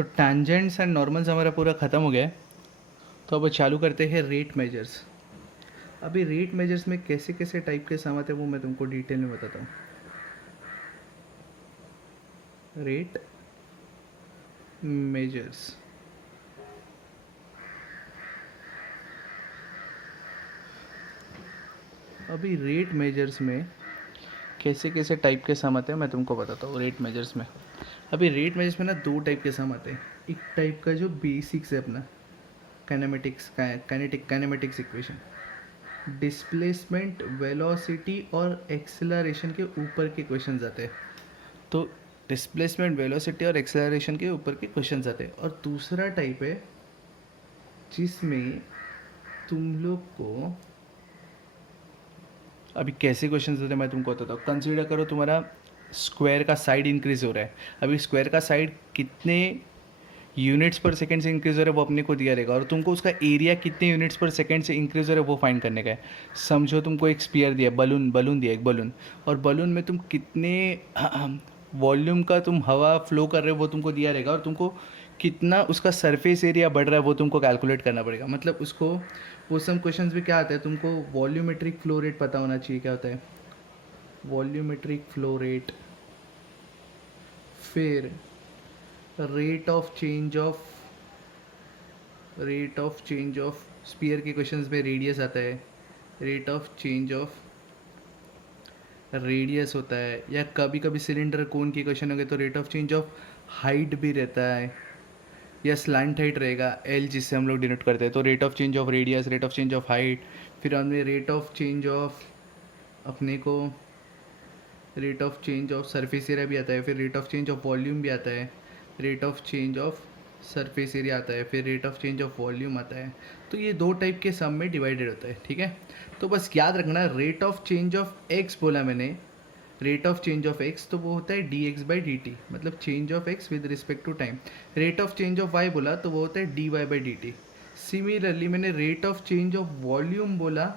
तो tangents and normals हमारा पूरा ख़त्म हो गया है। तो अब चालू करते हैं रेट मेजर्स। अभी रेट मेजर्स में कैसे कैसे टाइप के सम आते हैं वो मैं तुमको डिटेल में बताता हूँ। रेट मेजर्स, अभी रेट मेजर्स में कैसे कैसे टाइप के सम आते हैं मैं तुमको बताता हूँ। रेट मेजर्स में अभी रेट मेजर्स में ना दो टाइप के सम आते हैं। एक टाइप का जो बेसिक्स है अपना काइनेटिक्स इक्वेशन, डिस्प्लेसमेंट वेलोसिटी और एक्सेलरेशन के ऊपर के क्वेश्चन आते हैं। तो डिस्प्लेसमेंट वेलोसिटी और एक्सेलरेशन के ऊपर के क्वेश्चन आते हैं। और दूसरा टाइप है जिसमें तुम लोग को अभी कैसे क्वेश्चन होते हैं मैं तुमको बताता हूँ। कंसीडर करो तुम्हारा स्क्वायर का साइड इंक्रीज हो रहा है। अभी स्क्वायर का साइड कितने यूनिट्स पर सेकंड से इंक्रीज हो रहा है वो अपने को दिया रहेगा, और तुमको उसका एरिया कितने यूनिट्स पर सेकंड से इंक्रीज हो रहा है वो फाइंड करने का है। समझो तुमको एक स्पीयर दिया, बलून दिया, एक बलून, और बलून में तुम कितने वॉल्यूम का तुम हवा फ्लो कर रहे हो वो तुमको दिया रहेगा, और तुमको कितना उसका सरफेस एरिया बढ़ रहा है वो तुमको कैलकुलेट करना पड़ेगा। मतलब उसको वो सम क्वेश्चंस में क्या आता है, तुमको वॉल्यूमेट्रिक फ्लो रेट पता होना चाहिए। क्या होता है वॉल्यूमेट्रिक फ्लो रेट, फिर rate of change of sphere के क्वेश्चंस में रेडियस आता है, rate of change of radius होता है, या कभी कभी सिलेंडर कोन की क्वेश्चन हो गए तो rate of change of height भी रहता है, या स्लैंट हाइट रहेगा एल जिससे हम लोग डिनोट करते हैं। तो rate of change of radius, rate of change of height, फिर हमने रेट ऑफ चेंज ऑफ अपने को rate of change of surface area भी आता है, फिर rate of change of volume भी आता है, rate of change of surface area आता है, फिर rate of change of volume आता है। तो ये दो टाइप के सम में डिवाइडेड होता है, ठीक है। तो बस याद रखना, rate of change of x बोला मैंने, rate of change of x तो वो होता है d x by d t, मतलब change of x with respect to time. Rate of change of y बोला तो वो होता है d y by d t. Similarly मैंने rate of change of volume बोला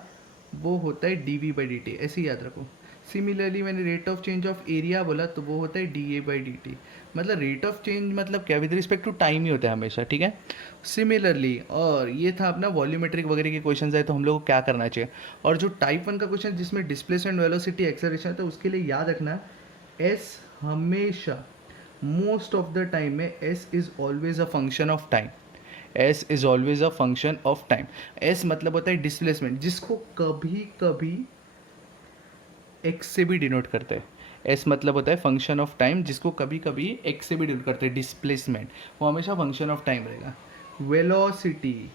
वो होता है d v by d t, ऐसे ही याद रखो। सिमिलरली मैंने rate of change of area बोला तो वो होता है D A by d t. मतलब रेट ऑफ चेंज मतलब क्या, विद रिस्पेक्ट टू टाइम ही होता है हमेशा, ठीक है। सिमिलरली, और ये था अपना वॉल्यूमेट्रिक वगैरह के क्वेश्चन है तो हम लोग को क्या करना चाहिए। और जो टाइप 1 का क्वेश्चन जिसमें डिस्प्लेसमेंट वेलोसिटी एक्सेलरेशन है तो उसके लिए याद रखना एस हमेशा, मोस्ट ऑफ द टाइम में S is always a function of time. S is always a function of time. S मतलब होता है डिस्प्लेसमेंट, जिसको कभी कभी एक्स से भी डिनोट करते हैं। एस मतलब होता है फंक्शन ऑफ टाइम, जिसको कभी कभी एक्स से भी डिनोट करते हैं। डिस्प्लेसमेंट वो हमेशा फंक्शन ऑफ टाइम रहेगा। वेलोसिटी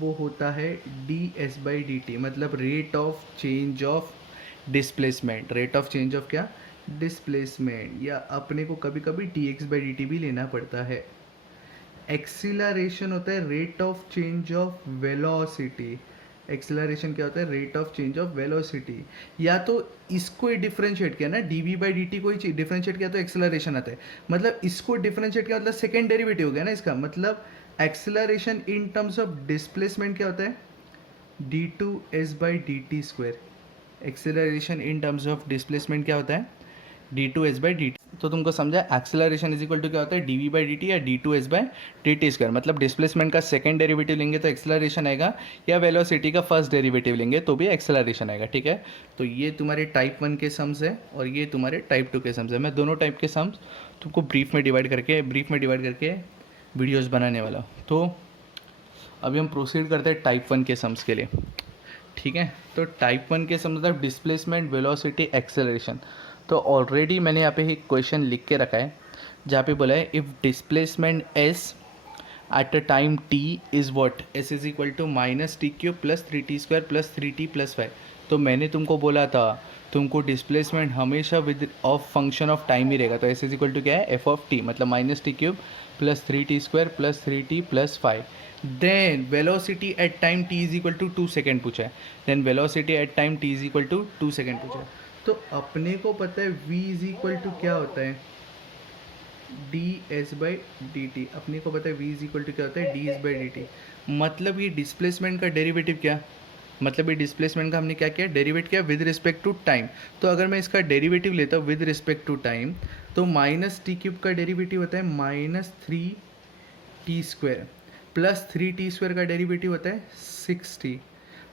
वो होता है d s by d t, मतलब rate of change of displacement. Rate of change of क्या, डिस्प्लेसमेंट, या अपने को कभी कभी d x by d t भी लेना पड़ता है। एक्सीलरेशन होता है rate of change of velocity. Acceleration क्या होता है, rate of change of velocity. या तो इसको ही डिफरेंशिएट किया ना, d v by d T को ही डिफरेंशिएट किया तो एक्सेलरेशन आता है। मतलब इसको डिफरेंशिएट किया मतलब सेकेंड डेरिवेटिव हो गया ना इसका। मतलब acceleration in terms of displacement क्या होता है, d two s by d t square. Acceleration in terms of displacement क्या होता है, d two s by d t. तो तुमको समझा एक्सेलरेशन इज इक्वल टू क्या होता है, d v by d t या d two s by d t square. मतलब डिस्प्लेसमेंट का सेकंड डेरिवेटिव लेंगे तो एक्सेलरेशन आएगा, या वेलोसिटी का फर्स्ट डेरिवेटिव लेंगे तो भी एक्सेलरेशन आएगा, ठीक है। तो ये तुम्हारे टाइप 1 के सम्स है और ये तुम्हारे टाइप 2 के सम्स है। मैं दोनों टाइप के सम्स तुमको ब्रीफ में डिवाइड करके वीडियोज़ बनाने वाला हूँ। तो अभी हम प्रोसीड करते हैं टाइप 1 के सम्स के लिए, ठीक है। तो टाइप 1 के सम्स मतलब डिस्प्लेसमेंट, वेलोसिटी, एक्सेलरेशन। तो ऑलरेडी मैंने यहाँ पे एक क्वेश्चन लिख के रखा है जहाँ पे बोला है if displacement s at a time t is what, s is equal to minus t cube plus 3t square plus 3t plus 5। तो मैंने तुमको बोला था तुमको डिस्प्लेसमेंट हमेशा with of function of time ही रहेगा। तो एस इज इक्वल टू क्या है, एफ ऑफ टी, मतलब minus t cube plus 3t square plus 3t plus 5। Then velocity at time t is equal to 2 second पूछा है। Then velocity at time t is equal to 2 second पूछा है। तो अपने को पता है v इज इक्वल टू क्या होता है, d s by d T. अपने को पता है v इज इक्वल टू क्या होता है, d s by d t. मतलब ये डिस्प्लेसमेंट का डेरिवेटिव क्या, मतलब ये डिस्प्लेसमेंट का हमने क्या किया, डेरिवेट किया विद रिस्पेक्ट टू टाइम। तो अगर मैं इसका डेरिवेटिव लेता हूँ विद रिस्पेक्ट टू टाइम तो माइनस टी क्यूब का डेरिवेटिव होता है -3t² प्लस 3t² का डेरिवेटिव होता है 6t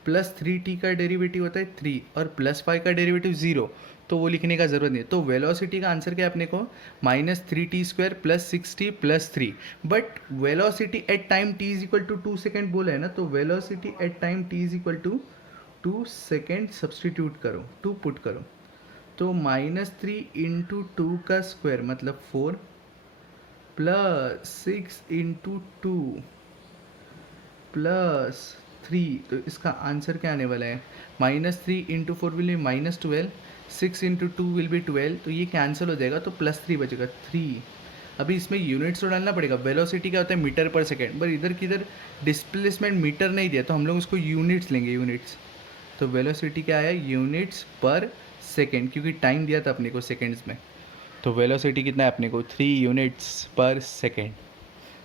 प्लस 3t का डेरिवेटिव होता है 3 और प्लस 5 का डेरिवेटिव 0, तो वो लिखने का ज़रूरत नहीं है। तो वेलोसिटी का आंसर क्या है अपने को -3t² plus 6t plus 3। But velocity at time t is equal to 2 second बोला है ना, तो velocity at time t is equal to 2 second substitute करो, 2 पुट करो, तो -3 इंटू 2 का स्क्वायर मतलब 4 प्लस 6 इंटू 2 प्लस 3, तो इसका आंसर क्या आने वाला है -3 into 4 will be -12, 6 into 2 will be 12, तो ये कैंसिल हो जाएगा तो +3 बचेगा 3। अभी इसमें यूनिट्स तो डालना पड़ेगा। वेलोसिटी क्या होता है मीटर पर सेकेंड, पर इधर किधर डिस्प्लेसमेंट मीटर नहीं दिया तो हम लोग उसको यूनिट्स लेंगे, यूनिट्स। तो वेलोसिटी क्या है यूनिट्स पर सेकेंड, क्योंकि टाइम दिया था अपने को सेकेंड्स में। तो वेलोसिटी कितना है अपने को 3 यूनिट्स पर सेकेंड।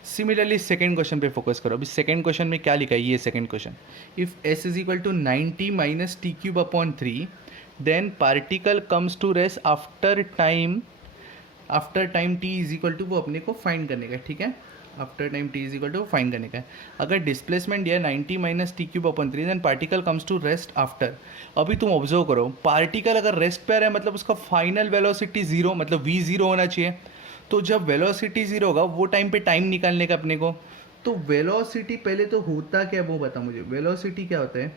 सिमिलरली सेकेंड क्वेश्चन पे फोकस करो। अभी सेकेंड क्वेश्चन में क्या लिखा है, ये second question, if s is equal to 90 minus t³ / 3 then particle comes to rest after time t is equal to, वो अपने को फाइंड करने का है, ठीक है, after time t is equal to find करने का है। अगर डिस्प्लेसमेंट दिया 90 minus t³ / 3 then particle comes to rest after. अभी तुम ऑब्जर्व करो, पार्टिकल अगर रेस्ट पे आ रहा है मतलब उसका फाइनल वेलोसिटी 0 मतलब v0 होना चाहिए। तो जब वेलोसिटी 0 होगा वो टाइम पे टाइम निकालने का अपने को। तो वेलोसिटी पहले तो होता क्या है वो बता मुझे, वेलोसिटी क्या होता है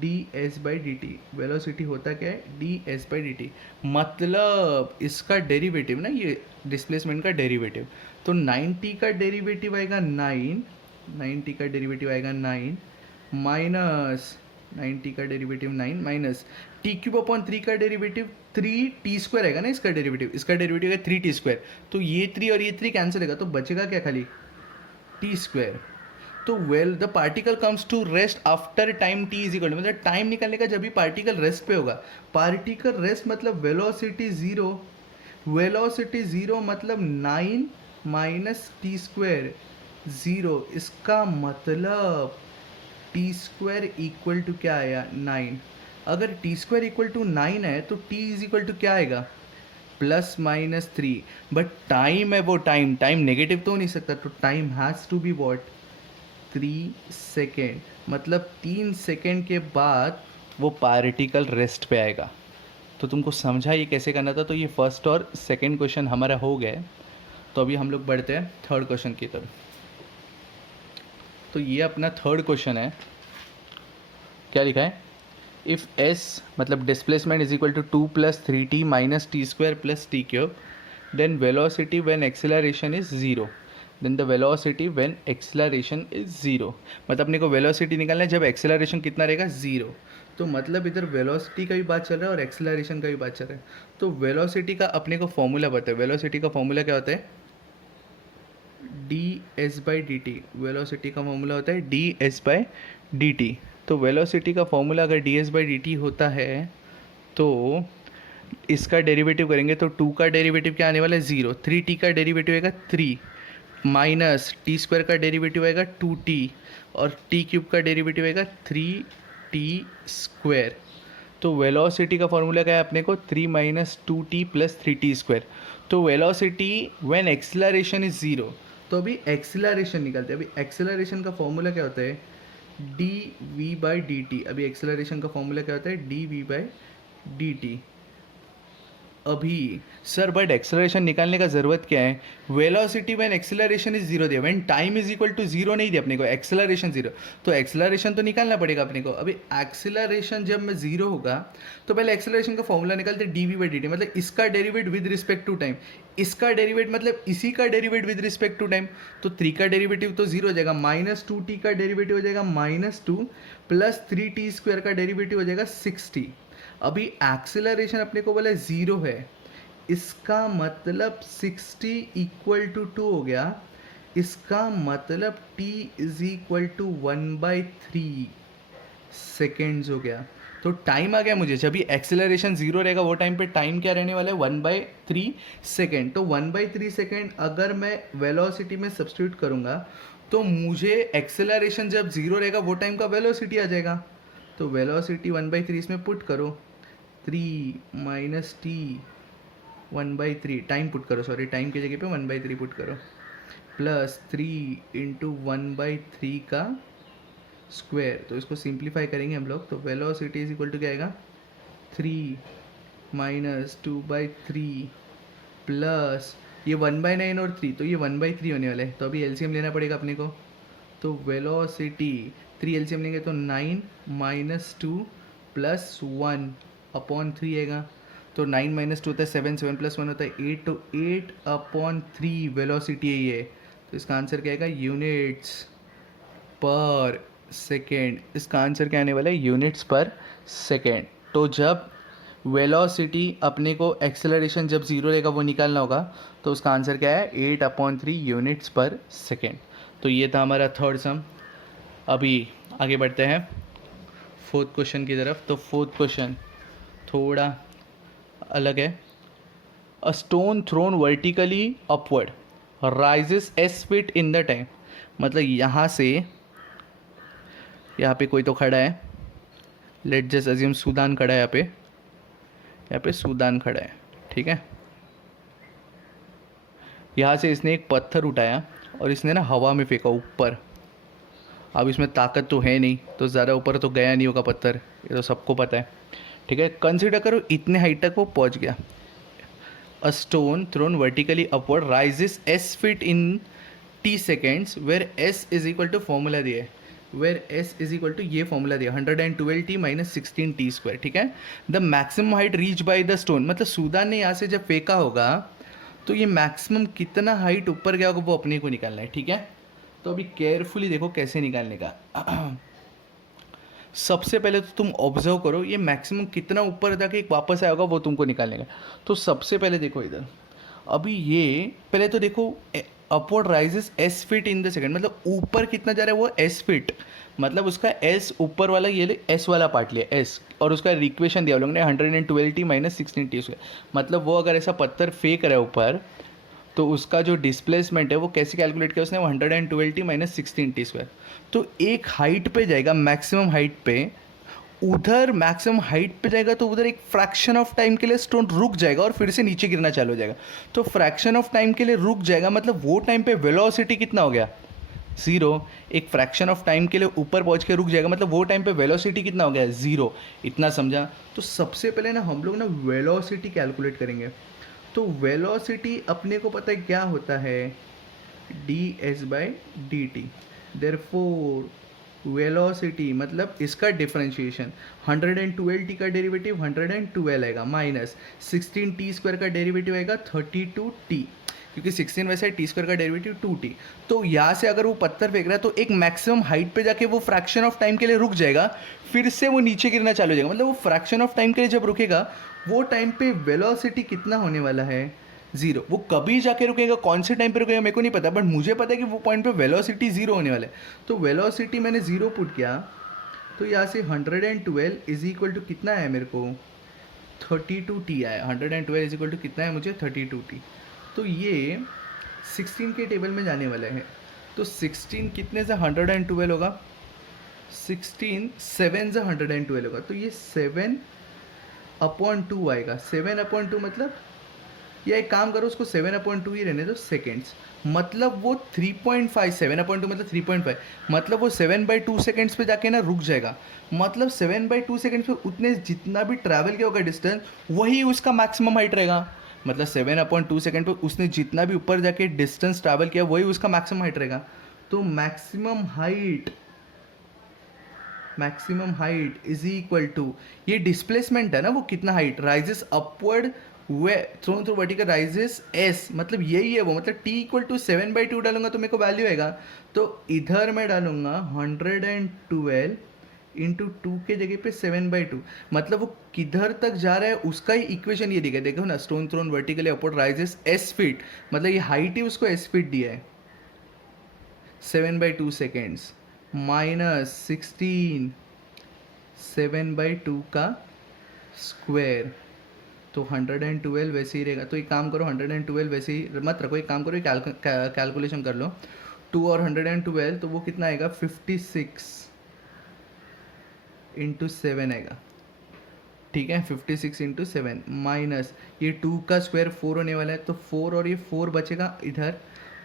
ds/dt। वेलोसिटी होता क्या है ds/dt, मतलब इसका डेरिवेटिव ना, ये डिस्प्लेसमेंट का डेरिवेटिव। तो 90 का डेरिवेटिव आएगा 9, 90 का डेरिवेटिव आएगा 9 माइनस 90 का डेरिवेटिव 9 माइनस t³ / 3 का डेरिवेटिव 3t² आएगा ना, इसका डेरिवेटिव है 3t²। तो ये 3 और ये 3 कैंसिल होगा, तो बचेगा क्या खाली t²। तो well the particle comes to rest after time t is equal, मतलब टाइम निकलने का जब भी पार्टिकल रेस्ट पे होगा। पार्टिकल रेस्ट मतलब वेलोसिटी 0, वेलोसिटी 0 मतलब 9 माइनस t² 0, इसका मतलब t² इक्वल टू क्या आया 9। अगर t² इक्वल टू 9 है तो t इज इक्वल टू क्या आएगा +-3। बट टाइम है वो टाइम नेगेटिव तो हो नहीं सकता, तो time has to be what 3 second, मतलब 3 सेकेंड के बाद वो पार्टिकल रेस्ट पे आएगा। तो तुमको समझा ये कैसे करना था। तो ये फर्स्ट और सेकेंड क्वेश्चन हमारा हो गया। तो अभी हम लोग बढ़ते हैं थर्ड क्वेश्चन की तरफ। तो ये अपना थर्ड क्वेश्चन है, क्या लिखा है, इफ़ s मतलब displacement is equal to 2 + 3t minus t² plus t³ then velocity when acceleration is 0, then the velocity when acceleration is 0, मतलब अपने को वेलोसिटी निकालना है जब एक्सेलरेशन कितना रहेगा 0। तो मतलब इधर वेलोसिटी का भी बात चल रहा है और एक्सेलरेशन का भी बात चल रहा है। तो वेलोसिटी का अपने को फॉर्मूला पता है, वेलोसिटी का फॉर्मूला क्या होता है ds/dt। वेलोसिटी का फॉर्मूला होता है ds/dt। तो वेलोसिटी का फॉर्मूला अगर ds/dt होता है तो इसका डेरिवेटिव करेंगे तो 2 का डेरिवेटिव क्या आने वाला है 0, 3t का डेरिवेटिव आएगा 3 माइनस t² का डेरिवेटिव आएगा 2t और t³ का डेरिवेटिव आएगा 3t²। तो वेलोसिटी का फॉर्मूला क्या है अपने को 3 माइनस 2t प्लस 3t²। तो वेलोसिटी व्हेन एक्सेलरेशन इज 0, तो अभी एक्सेलरेशन निकालते हैं। अभी एक्सेलरेशन का फॉर्मूला क्या होता है dv/dt। अभी एक्सेलरेशन का फॉर्मूला क्या होता है dv/dt। अभी सर बट एक्सेलरेशन निकालने का ज़रूरत क्या है, वेलोसिटी व्हेन एक्सेलरेशन इज 0 दिया, when time is equal to 0 नहीं दिया अपने को, एक्सेलरेशन 0, तो एक्सेलरेशन तो निकालना पड़ेगा अपने को। अभी एक्सेलरेशन जब में 0 होगा तो पहले एक्सेलरेशन का फॉर्मूला निकालते dv/dt, मतलब इसका derivate with respect to time, इसका डेरिवेट मतलब इसी का derivate with respect to time. तो 3 का डेरिवेटिव तो 0 हो जाएगा, -2t का डेरिवेटिव हो जाएगा -2 प्लस 3t² का डेरिवेटिव हो जाएगा 6t। अभी एक्सेलरेशन अपने को बोला 0 है, इसका मतलब 60 इक्वल टू 2 हो गया, इसका मतलब t is equal to 1/3 seconds हो गया। तो टाइम आ गया मुझे, जब भी एक्सेलरेशन 0 रहेगा वो टाइम पे टाइम क्या रहने वाला है 1/3 सेकेंड। तो 1/3 सेकेंड अगर मैं वेलोसिटी में सब्स्टिट्यूट करूँगा तो मुझे एक्सेलरेशन जब 0 रहेगा वो टाइम का वेलोसिटी आ जाएगा। तो वेलोसिटी 1/3 इसमें पुट करो, 3 माइनस टी 1/3 टाइम पुट करो, सॉरी टाइम की जगह पे 1/3 पुट करो, प्लस 3 इंटू 1/3 का स्क्वायर। तो इसको सिंप्लीफाई करेंगे हम लोग, तो वेलोसिटी इज इक्वल टू क्या आएगा 3 माइनस 2/3 प्लस ये 1/9 और 3, तो ये 1/3 होने वाला है, तो अभी एलसीएम लेना पड़ेगा अपने को। तो वेलोसिटी 3 एलसीएम लेंगे तो 9 माइनस 2 प्लस 1/3 आएगा। तो 9 माइनस 2 होता है 7, 7 प्लस 1 होता है 8, तो 8/3 वेलोसिटी है ये। तो इसका आंसर क्या आएगा यूनिट्स पर सेकेंड। इसका आंसर क्या आने वाला है यूनिट्स पर सेकेंड। तो जब वेलोसिटी अपने को एक्सेलरेशन जब जीरो रहेगा वो निकालना होगा, तो उसका आंसर क्या है 8/3 यूनिट्स पर सेकेंड। तो ये था हमारा थर्ड सम। अभी आगे बढ़ते हैं फोर्थ क्वेश्चन की तरफ। तो फोर्थ क्वेश्चन थोड़ा अलग है। अ stone thrown vertically upward rises s feet in the time. मतलब यहाँ पे कोई तो खड़ा है, लेट जस्ट अज्यूम सूदान खड़ा है यहाँ पे सूदान खड़ा है, ठीक है। यहाँ से इसने एक पत्थर उठाया और इसने ना हवा में फेंका ऊपर। अब इसमें ताकत तो है नहीं, तो ज़्यादा ऊपर तो गया नहीं होगा पत्थर, ये तो सबको पता है, ठीक है। कंसिडर करो इतने हाइट तक वो पहुँच गया। A stone thrown vertically upward rises s feet in t seconds where s is equal to formula दिया है, where s is equal to ये फॉर्मूला दिया 112t माइनस 16t स्क्वायर, ठीक है। The maximum height reach by the stone, मतलब सूदान ने यहाँ से जब फेंका होगा तो ये मैक्सिमम कितना हाइट ऊपर गया होगा वो अपने को निकालना है, ठीक है। तो अभी केयरफुली देखो कैसे निकालने का। सबसे पहले तो तुम ऑब्जर्व करो ये मैक्सिमम कितना ऊपर जाके एक वापस आया होगा वो तुमको निकालने का। तो सबसे पहले देखो इधर, अभी ये पहले तो देखो upward rises s feet in the second, मतलब ऊपर कितना जा रहा है वो s फीट, मतलब उसका s ऊपर वाला ये s वाला पार्ट लिया s, और उसका इक्वेशन दिया हम लोग ने 112t माइनस 16t स्क्वायर। मतलब वो अगर ऐसा पत्थर फेंक रहा है ऊपर तो उसका जो डिस्प्लेसमेंट है वो कैसे कैलकुलेट किया उसने 112t माइनस 16t स्क्वायर। तो एक हाइट पे जाएगा मैक्सिमम हाइट पे, उधर मैक्सिमम हाइट पे जाएगा तो उधर एक फ्रैक्शन ऑफ टाइम के लिए स्टोन रुक जाएगा और फिर से नीचे गिरना चालू हो जाएगा। तो फ्रैक्शन ऑफ टाइम के लिए रुक जाएगा, मतलब वो टाइम पे वेलोसिटी कितना हो गया ज़ीरो। एक फ्रैक्शन ऑफ टाइम के लिए ऊपर पहुंच के रुक जाएगा, मतलब वो टाइम पे वेलोसिटी कितना हो गया ज़ीरो। इतना समझा। तो सबसे पहले ना हम लोग ना वेलोसिटी कैलकुलेट करेंगे। तो वेलोसिटी अपने को पता है क्या होता है ds/dt। देयरफॉर वेलोसिटी मतलब इसका डिफरेंशिएशन 112t का डेरिवेटिव 112 आएगा माइनस 16t स्क्वायर का डेरिवेटिव आएगा 32t, क्योंकि 16 वैसे टी स्क्वायर का डेरिवेटिव 2t। तो यहाँ से अगर वो पत्थर फेंक रहा है तो एक मैक्सिमम हाइट पे जाके वो फ्रैक्शन ऑफ टाइम के लिए रुक जाएगा, फिर से वो नीचे गिरना चालू हो जाएगा। मतलब वो फ्रैक्शन ऑफ टाइम के लिए जब रुकेगा वो टाइम पे वेलोसिटी कितना होने वाला है जीरो। वो कभी जाके रुकेगा, कौन से टाइम पे रुकेगा मेरे को नहीं पता, बट मुझे पता है कि वो पॉइंट पे वेलोसिटी जीरो होने वाला है। तो वेलोसिटी मैंने जीरो पुट किया, तो यहाँ से 112 इज इक्वल टू कितना है मेरे को 32t आया। 112 इज इक्वल टू कितना है मुझे 32t। तो ये 16 के टेबल में जाने वाला है। तो 16 कितने से 112 होगा, 16 7 से 112 होगा, तो ये 7/2 आएगा। 7/2 मतलब या एक काम करो उसको 7/2 ही रहने दो सेकेंड्स, मतलब वो 3.5 7/2 मतलब 3.5, मतलब वो 7/2 सेकेंड्स पे जाके ना रुक जाएगा। मतलब 7/2 सेकेंड्स पे उतने जितना भी ट्रैवल किया होगा डिस्टेंस वही उसका मैक्सिमम हाइट रहेगा। मतलब 7/2 सेकेंड पे उसने जितना भी ऊपर जाके डिस्टेंस ट्रैवल किया वही उसका मैक्सिमम हाइट रहेगा। तो maximum height is equal to ये डिस्प्लेसमेंट है ना, वो कितना height rises upward way thrown through vertical rises s, मतलब यही है वो। मतलब t इक्वल टू 7/2 डालूंगा तो मेरे को वैल्यू आएगा। तो इधर मैं डालूंगा 112 इंटू 2 के जगह पे 7/2, मतलब वो किधर तक जा रहा है उसका ही इक्वेशन ये दिखा। देखो ना stone thrown vertically upward rises s feet, मतलब ये हाइट ही उसको s फीट दिया है 7/2 सेकेंड्स माइनस 16 7/2 का स्क्वायर, तो 112 वैसे ही रहेगा। तो एक काम करो 112 वैसे ही मत रखो, एक काम करो कैलकुलेशन कर लो 2 और 112, तो वो कितना आएगा 56 इंटू 7 आएगा। ठीक है, 56 इंटू 7 माइनस ये 2 का स्क्वायर 4 होने वाला है, तो 4 और ये 4 बचेगा इधर,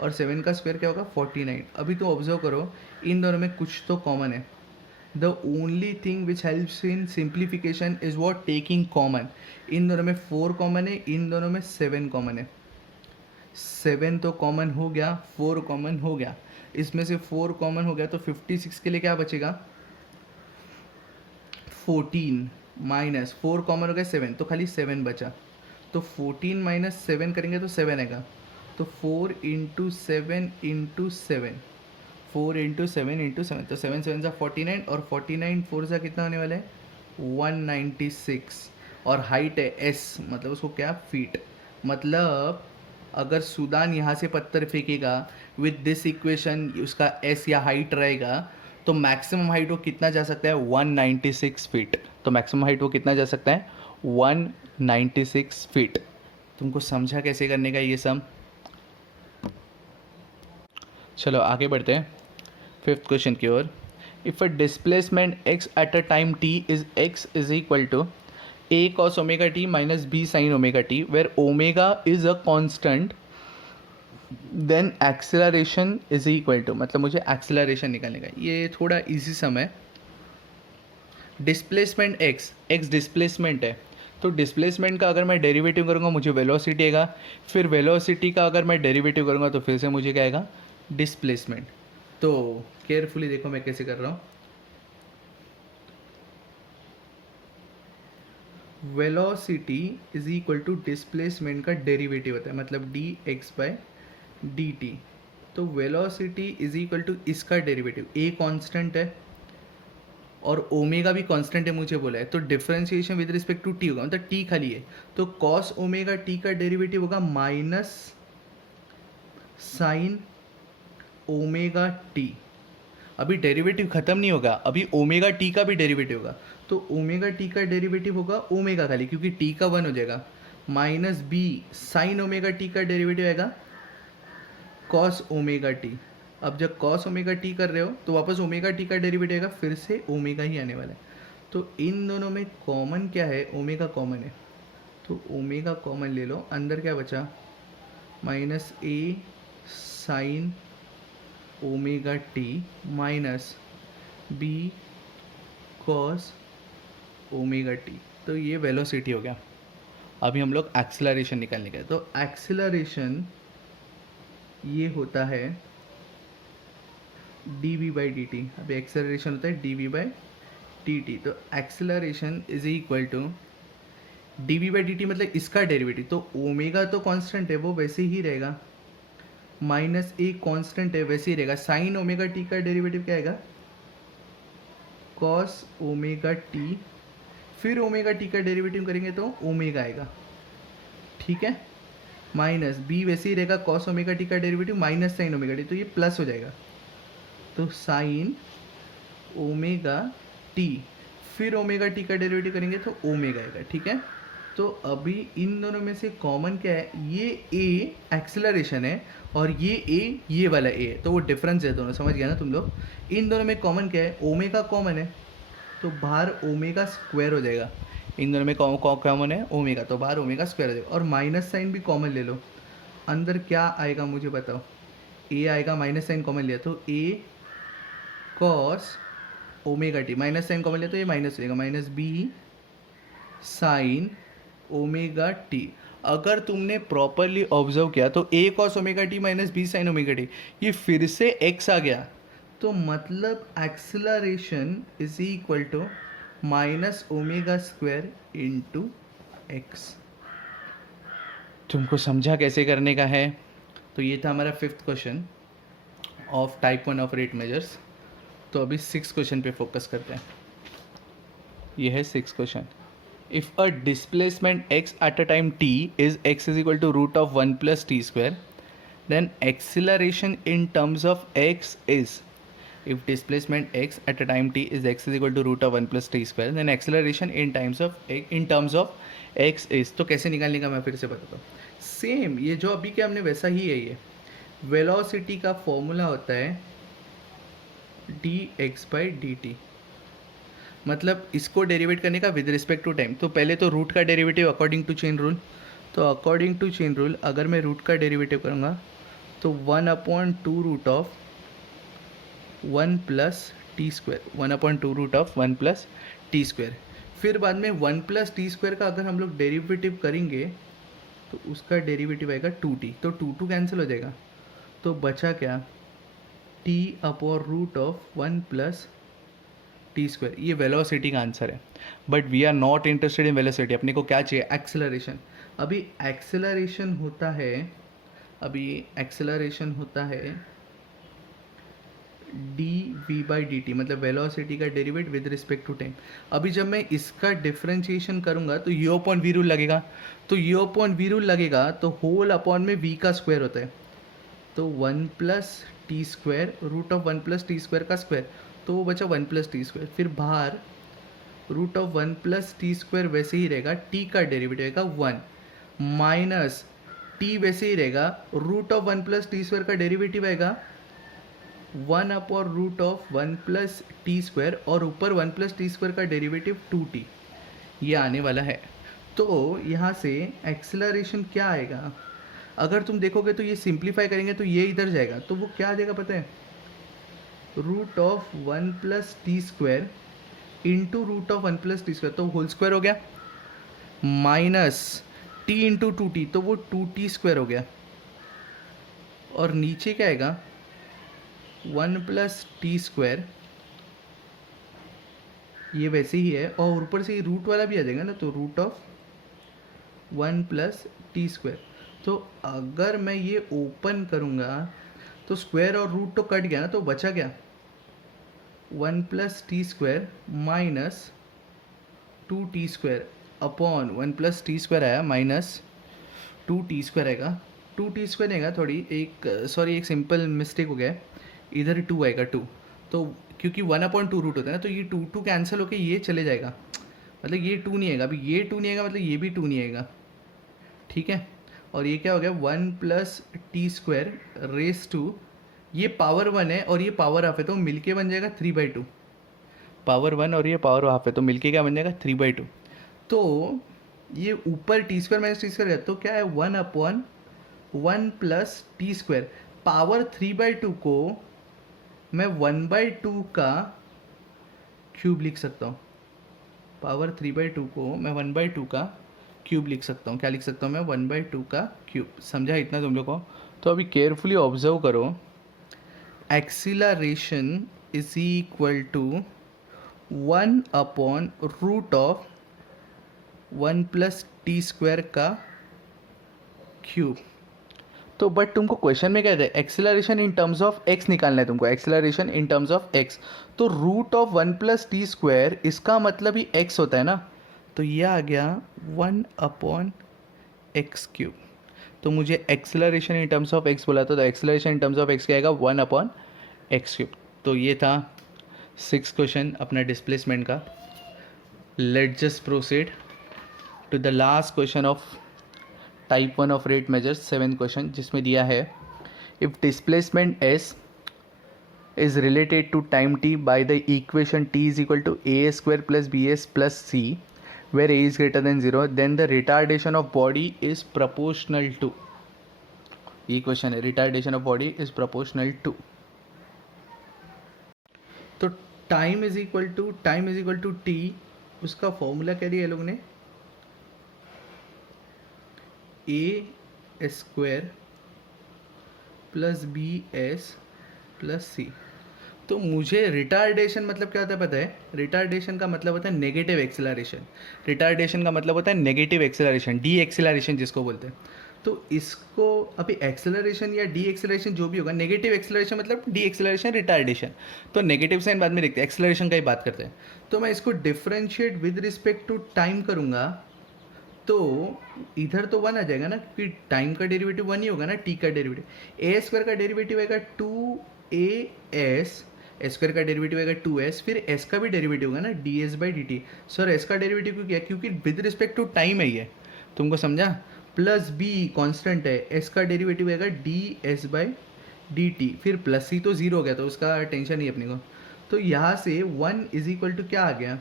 और 7 का स्क्वायर क्या होगा 49। अभी तो ऑब्जर्व करो इन दोनों में कुछ तो कॉमन है। The only thing which helps in simplification is what taking common. इन दोनों में 4 कॉमन है, इन दोनों में 7 कॉमन है। 7 तो कॉमन हो गया, 4 कॉमन हो गया, इसमें से 4 कॉमन हो गया, तो 56 के लिए क्या बचेगा 14 माइनस 4 कॉमन हो गया 7, तो खाली 7 बचा, तो 14 माइनस 7 करेंगे तो 7 आएगा, तो 4 इंटू 7 इंटू 7, 4 इंटू 7 इंटू 7, तो 7 7 सा 49, और 49 4 सा कितना होने वाला है 196, और हाइट है एस, मतलब उसको क्या फीट, मतलब अगर सुदान यहाँ से पत्थर फेंकेगा विद दिस इक्वेशन, उसका एस या हाइट रहेगा, तो मैक्सिमम हाइट वो कितना जा सकता है 196 फीट। तो मैक्सिमम हाइट वो कितना जा सकता है 196 फीट। तुमको समझा कैसे करने का ये सम? चलो आगे बढ़ते हैं 5th क्वेश्चन की ओर। If a displacement x at a time t is x is equal to a cos omega t minus b sin omega t where omega is a constant, then acceleration is equal to, मतलब मुझे acceleration निकालने का, ये थोड़ा easy सम है। Displacement x displacement है, तो displacement का अगर मैं डेरिवेटिव करूँगा मुझे वेलोसिटी आएगा, फिर वेलोसिटी का अगर मैं डेरिवेटिव करूँगा तो फिर से मुझे क्या आएगा डिस्प्लेसमेंट। तो केयरफुली देखो मैं कैसे कर रहा हूँ। Velocity is equal to displacement का डेरिवेटिव होता है, मतलब d x by d t. तो वेलोसिटी इज इक्वल टू इसका डेरिवेटिव, ए कांस्टेंट है और ओमेगा भी कांस्टेंट है मुझे बोला है, तो differentiation with respect to t होगा, मतलब टी खाली है, तो कॉस ओमेगा टी का डेरिवेटिव होगा माइनस साइन ओमेगा टी। अभी डेरिवेटिव खत्म नहीं होगा, अभी ओमेगा टी का भी डेरिवेटिव होगा, तो ओमेगा टी का डेरिवेटिव होगा ओमेगा खाली, क्योंकि टी का 1 हो जाएगा, minus b sine omega t का डेरिवेटिव आएगा कॉस ओमेगा टी। अब जब कॉस ओमेगा टी कर रहे हो तो वापस ओमेगा टी का डेरिवेटिव आएगा, फिर से ओमेगा ही आने वाला है। तो इन दोनों में कॉमन क्या है, ओमेगा कॉमन है, तो ओमेगा कॉमन ले लो, अंदर क्या बचा minus a sine omega t minus b cos omega t. तो ये वेलोसिटी हो गया। अभी हम लोग एक्सेलरेशन निकालने का है, तो एक्सेलरेशन ये होता है d v by d t. अभी एक्सेलरेशन होता है d v by d t, तो acceleration is equal to d v by d t, मतलब इसका डेरिवेटिव, तो ओमेगा तो कांस्टेंट है वो वैसे ही रहेगा, माइनस ए कांस्टेंट है वैसे ही रहेगा, साइन ओमेगा टी का डेरिवेटिव क्या आएगा कॉस ओमेगा टी, फिर ओमेगा टी का डेरिवेटिव करेंगे तो ओमेगा आएगा, ठीक है, माइनस बी वैसे ही रहेगा कॉस ओमेगा टी का derivative minus sine omega t, तो ये प्लस हो जाएगा, तो साइन ओमेगा टी, फिर ओमेगा टी का डेरिवेटिव करेंगे तो ओमेगा आएगा, ठीक है। तो अभी इन दोनों में से कॉमन क्या है, ये ए एक्सेलरेशन है और ये ए ये वाला ए है, तो वो डिफरेंस है दोनों, समझ गया ना तुम लोग। इन दोनों में कॉमन क्या है, ओमेगा कॉमन है, तो बाहर ओमेगा स्क्वायर हो जाएगा। इन दोनों में कॉमन है ओमेगा, तो बाहर ओमेगा स्क्वायर हो जाएगा, और माइनस साइन भी कॉमन ले लो, अंदर क्या आएगा मुझे बताओ, ए आएगा, माइनस साइन कॉमन लिया तो a cos omega t, minus sine common लिया तो ये माइनस हो जाएगा, minus b sine omega t. अगर तुमने प्रॉपरली ऑब्जर्व किया तो a cos omega t minus b sine omega t, ये फिर से एक्स आ गया, तो मतलब acceleration is equal to minus omega square into x. तुमको समझा कैसे करने का है? तो ये था हमारा 5th question of type 1 of rate measures. तो अभी 6th क्वेश्चन पे फोकस करते हैं। ये है 6th question. If a displacement x at a time t is x is equal to root of 1 plus t square, then acceleration in terms of x is, if displacement x at a time t is x is equal to root of 1 plus t square, then acceleration in terms of x is, तो कैसे निकालने का मैं फिर से बताता हूँ। Same ये जो अभी के हमने वैसा ही है, ये वेलोसिटी का फॉर्मूला होता है d x by d t. मतलब इसको डेरिवेट करने का विद रिस्पेक्ट टू टाइम, तो पहले तो रूट का derivative according to chain rule. तो अकॉर्डिंग टू चेन रूल अगर मैं रूट का डेरिवेटिव करूँगा तो 1/2 root of 1 + t², 1/2 root of 1 + t²। फिर बाद में 1 + t² का अगर हम लोग डेरिवेटिव करेंगे तो उसका डेरिवेटिव आएगा 2t, तो 2 कैंसिल हो जाएगा, तो बचा क्या, t/√1 + t²। ये वेलोसिटी का आंसर है, but we are not interested in velocity, अपने को क्या चाहिए, एक्सेलरेशन। अभी एक्सेलरेशन होता है, dv/dt, मतलब वेलोसिटी का derivate with respect to time. अभी जब मैं इसका डिफरेंशिएशन करूंगा तो u अपॉन वी रूल लगेगा, तो u अपॉन वी रूल लगेगा तो होल अपॉन में v का स्क्वायर होता है, तो 1 + t², √1 + t² का स्क्वायर, तो वो बचा 1 + t²। फिर बाहर √1 + t² वैसे ही रहेगा, t का डेरिवेटिव आएगा 1 माइनस t वैसे ही रहेगा, √1 + t² का डेरिवेटिव आएगा 1/√1 + t², और ऊपर 1 + t² का डेरिवेटिव 2t, ये आने वाला है। तो यहाँ से एक्सेलरेशन क्या आएगा, अगर तुम देखोगे तो ये सिंप्लीफाई करेंगे तो ये इधर जाएगा, तो वो क्या आ जाएगा पता है, √1 + t² इंटू √1 + t², तो होल स्क्वायर हो गया, माइनस t इंटू 2t, तो वो 2t² हो गया, और नीचे क्या आएगा 1 + t², ये वैसे ही है, और ऊपर से ये रूट वाला भी आ जाएगा ना, तो √1 + t²। तो अगर मैं ये ओपन करूँगा तो स्क्वायर और रूट तो कट गया ना, तो बचा क्या, 1 + t² minus 2t² upon 1 + t² आया माइनस 2t² आएगा, 2t² आएगा, थोड़ी एक सिंपल मिस्टेक हो गया है, इधर 2 आएगा 2, तो क्योंकि 1/2 रूट होता है ना, तो ये 2 कैंसिल होके ये चले जाएगा, मतलब ये 2 नहीं आएगा, अभी ये 2 नहीं आएगा, मतलब ये भी 2 नहीं आएगा, ठीक है। और ये क्या हो गया, 1 + t² रेस टू, ये पावर 1 है और ये पावर हाफ है, तो मिलके बन जाएगा 3/2, पावर 1 और ये पावर हाफ है, तो मिलके क्या बन जाएगा 3/2। तो ये ऊपर t² माइनस t² है, तो क्या है 1/1 + t², पावर 3/2 को मैं 1/2 का क्यूब लिख सकता हूँ, पावर 3/2 को मैं 1/2 का क्यूब लिख सकता हूँ, क्या लिख सकता हूँ मैं, 1/2 का क्यूब, समझा इतना तुम लोग को। तो अभी केयरफुली ऑब्जर्व करो, acceleration is equal to 1/√1 + t² का क्यूब। तो बट तुमको क्वेश्चन में क्या है, acceleration in terms of x निकालना है तुमको, acceleration in terms of x, तो √1 + t², इसका मतलब ही एक्स होता है ना, तो ये आ गया 1/x³। तो मुझे acceleration in terms of x बोला था, तो acceleration in terms of x क्या आएगा 1/x³। तो ये था 6 क्वेश्चन अपना डिस्प्लेसमेंट का। Let just proceed to the last question of type 1 of rate measures, 7 question, जिसमें दिया है if displacement S is related to time t by the equation t is equal to a² plus bs plus c, where a is greater than 0, then the retardation of body is proportional to, ये question है, retardation of body is proportional to. तो time is equal to T, उसका formula क्या दिया लोग ने, a² plus B S plus C. तो मुझे रिटार्डेशन मतलब क्या होता है पता है, रिटार्डेशन का मतलब होता है नेगेटिव एक्सेलरेशन, रिटार्डेशन का मतलब होता है नेगेटिव एक्सेलरेशन, डी एक्सेलरेशन जिसको बोलते हैं। तो इसको अभी एक्सेलरेशन या डी एक्सेलरेशन जो भी होगा, नेगेटिव एक्सेलरेशन मतलब डी एक्सेलरेशन रिटार्डेशन, तो नेगेटिव साइन बाद में देखते हैं, एक्सेलरेशन का ही बात करते हैं। तो मैं इसको differentiate with respect to time करूँगा, तो इधर तो 1 आ जाएगा ना, क्योंकि टाइम का डेरिवेटिव 1 ही होगा ना, टी का डेरिवेटिव, a² का डेरिवेटिव आएगा 2as, s² का डेरिवेटिव आएगा 2s, फिर s का भी डेरिवेटिव होगा ना ds/dt। सर s का डेरिवेटिव क्यों किया, क्योंकि विद रिस्पेक्ट टू टाइम है ये, तुमको समझा, प्लस b कांस्टेंट है, s का डेरिवेटिव आएगा ds/dt, फिर प्लस c तो 0 हो गया, तो उसका टेंशन नहीं अपने को। तो यहाँ से 1 इज इक्वल टू क्या आ गया,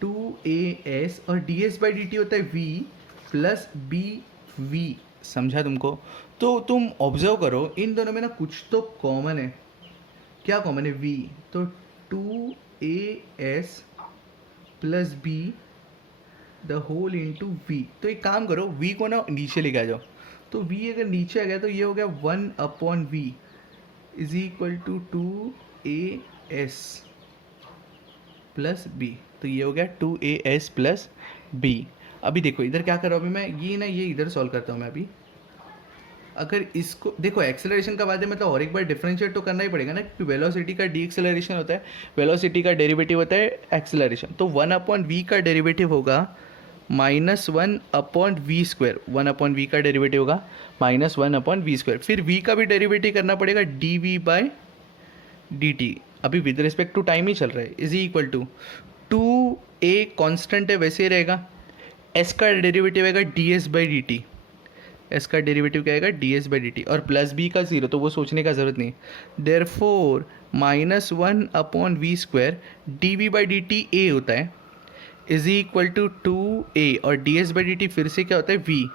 2as और ds/dt होता है v प्लस bv। समझा तुमको? तो तुम ऑब्जर्व करो इन दोनों में ना कुछ तो कॉमन है। क्या कॉमन है? v। तो 2as plus b the whole into v. तो एक काम करो, v को ना नीचे लेके आ जाओ। तो v अगर नीचे आ गया तो ये हो गया 1/v is equal to 2as plus b. तो ये हो गया 2as प्लस बी। अभी देखो इधर क्या कर रहा हूँ अभी मैं, ये इधर सॉल्व करता हूँ मैं अभी। अगर इसको देखो, एक्सेलरेशन का बात है मतलब और एक बार डिफरेंशिएट तो करना ही पड़ेगा ना, क्योंकि वेलोसिटी का डी एक्सेलरेशन होता है, वेलोसिटी का डेरिवेटिव होता है एक्सेलरेशन। तो 1/v का डेरिवेटिव होगा -1/v²। 1/v का डेरिवेटिव होगा -1/v²। फिर v का भी डेरिवेटिव करना पड़ेगा dv/dt। अभी विद रिस्पेक्ट टू टाइम ही चल रहा है। Is equal to 2a constant है वैसे ही रहेगा, s का डेरिवेटिव आएगा ds/dt। s का डेरिवेटिव क्या आएगा? ds/dt। और प्लस b का 0 तो वो सोचने का ज़रूरत नहीं। देयरफॉर -1/v² dv/dt a होता है इज इक्वल टू 2a और ds/dt फिर से क्या होता है? v।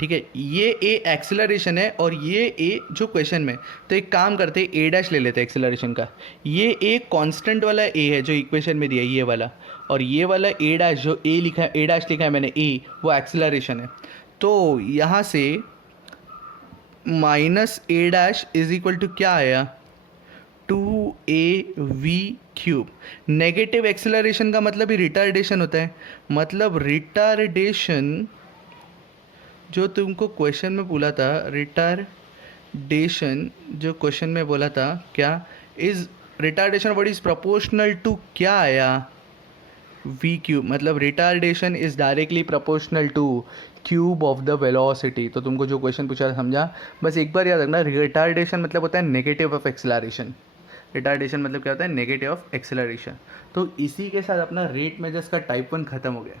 ठीक है, ये a एक्सेलरेशन है और ये a जो क्वेश्चन में। तो एक काम करते हैं, a डैश ले लेते हैं एक्सेलरेशन का। ये a कांस्टेंट वाला a है जो इक्वेशन में दिया है ये वाला, और ये वाला a डैश जो a लिखा है, a डैश लिखा है मैंने a, वो एक्सेलरेशन है। तो यहाँ से -a dash is equal to क्या आया? 2av³। नेगेटिव एक्सेलरेशन का मतलब ही रिटार्डेशन होता है। मतलब रिटार्डेशन जो तुमको क्वेश्चन में बोला था, रिटार्डेशन जो क्वेश्चन में बोला था क्या? Is retardation what is proportional to क्या आया? v³। मतलब retardation is directly proportional to cube of the velocity. तो तुमको जो क्वेश्चन पूछा समझा? बस एक बार याद रखना, रिटार्डेशन मतलब होता है नेगेटिव ऑफ एक्सेलरेशन। रिटार्डेशन मतलब क्या होता है? Negative of acceleration. तो इसी के साथ अपना रेट मेजर्स का टाइप 1 खत्म हो गया।